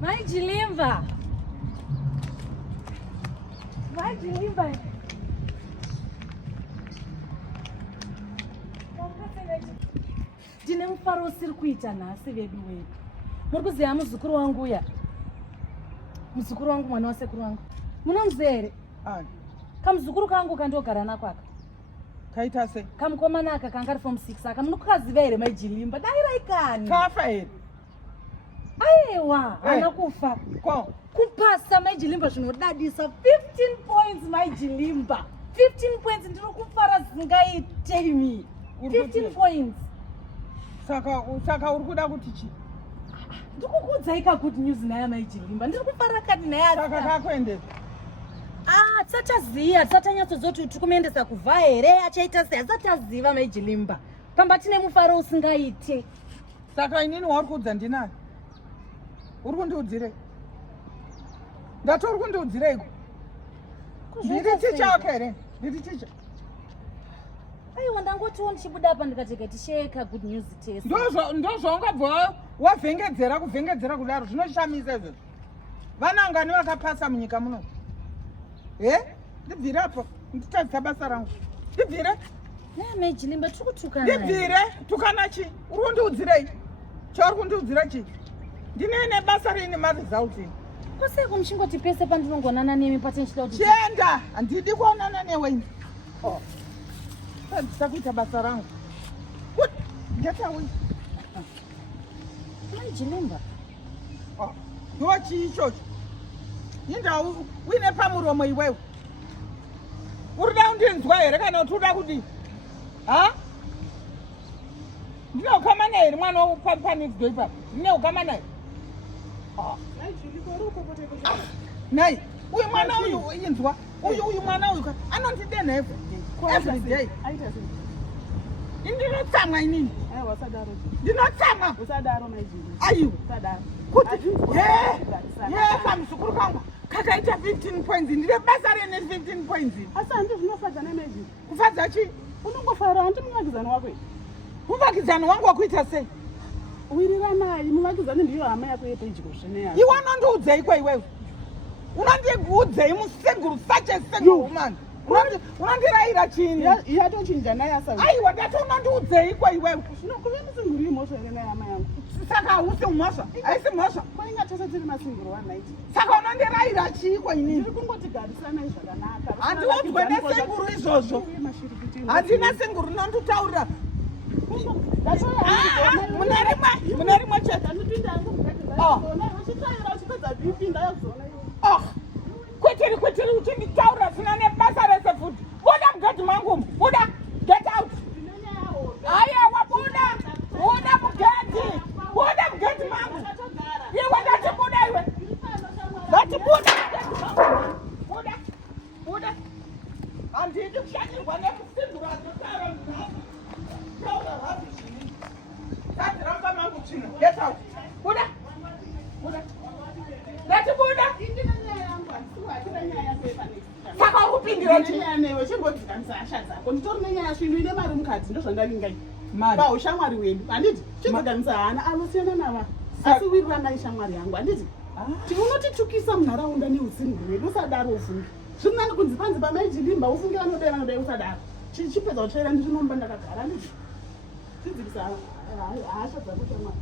Maijilimba. Maijilimba. Ndine mufaro usiri kuita nhasi vedu wedu. Muri kuziva muzukuru wangu uya? Muzukuru wangu, mwana wasekuru wangu. Munomuziva here? Kamuzukuru kangu kandogara nako aka. Kaita sei? Kamukomana aka kanga ari form 6 aka. Munokukaziva here Maijilimba? Dairai kani. Kafa here? Aiwa, haana kufa. Kupasa Maijilimba zvinodadisa. 15 points Maijilimba. 15 points ndiri kufara zingaitemi. 15 points. Saka uri kuda kuti chi? Ndikukuudzai good news naya Maijilimba. Ndiri kufara kati naya. Saka kakuendesa? Tisataziya, tisatanyatsoziva kuti tiri kumuendesa kuvha here, achaita sei, tisataziva Maijilimba. Pamba tine mufaro usingaite. Saka inini wauri kuudza ndinani? Uri kundiudzirei? Ndati uri kundiudzireiko? Ndiri ticha wako here? Ndiri ticha? Aiwa, ndangotiwo ndichibuda apa ndikateka tisheka good news test. Ndozvaungabva wavhengedzera kudaro, zvinoshamisa izvozvo. Vanangani vakapasa munyika muno? Ndibvire apo, nditadzisa basa rangu. Ndibvire. Maijilimba tiri kutukana. Ndibvire, tukana chi? Uri kundiudzirei? Chauri kundiudzira chi? Ndine basa rini maresults. Kwaseko muchingoti pese pandinongonana nemi patenchida kuti chienda, handidi kuonana newe. Tadzisa kuita basa rangu. Get away. Maijilimba. Ndochi ichocho. Inda uine pamuromo iwewe. Urida undinzwa here kana kuti uda kudi? Ndine ukamana here mwana panext door ipapo? Ndine ukamana here? Nai, uyu mwana uyu inzwa. Uyu mwana uyu anondidena every day. Ndinotsamwa inini. Ndinotsamwa. Usadaro Maijilimba. Ayu. Usadaro. Kuti kamuzukuru kangu kakaita 15 points. Ndine basa rine 15 points. Asi handi zvinofadza neMaijilimba. Kufadza chi? Unongofara handi muvakidzani wako. Muvakidzani wangu wakuita sei? Wirira naye, muvakidzani ndiyo hama yako yepedyo zveneya. Iwe unondiudzeiko iwewe? Unondiudzei museguru such a single woman? Unondirayira chini? Yatochinja naye asa. Aiwa, ndati unondiudzeiko iwewe? Kuve musinguru imhosva here naye hama yangu. Saka hausi mhosva? Haisi mhosva? Kwainga tose tiri masinguru 190. Saka unondirayira chiko inini? Ndiri kungotigarisana zvakanaka. Handiudzwe nesenguru izvozvo. Handina senguru nonditaurira. Mune rimwe chete. Kwetiri uchinditaurira zina nebasa rese futi. Buda mugedhi mangu. Buda. Get out. Aiwa, buda. Buda mugedhi. Buda mugedhi mangu. Iwe ndati buda iwe. Ndati buda. Buda. Handidi kushatirwa nemusinguru anotaura muzasi. Taura rubbish inini. Ndati ramba mangu china. Get out. Buda. Ndati buda. Saka upindira chi? Newe chimbodzikanisa hasha dzako. Nditori nenyaya zvino ine mari mukadzi ndozvandavingai. Paushamwari wedu. Handiti? Chidzikanisa hana anosiyana nava. Asi wirira naye shamwari yangu. Handiti? Unotitukisa munharaunda neutsingu hwedu. Usadaro ufunge. Zviri nani kunzi panzi paMaijilimba ufunge vanodai usadaro. Chipedza kutsvaira ndizvinomba ndakagara. Handiti? Chidzikisa hasha dzako shamwari.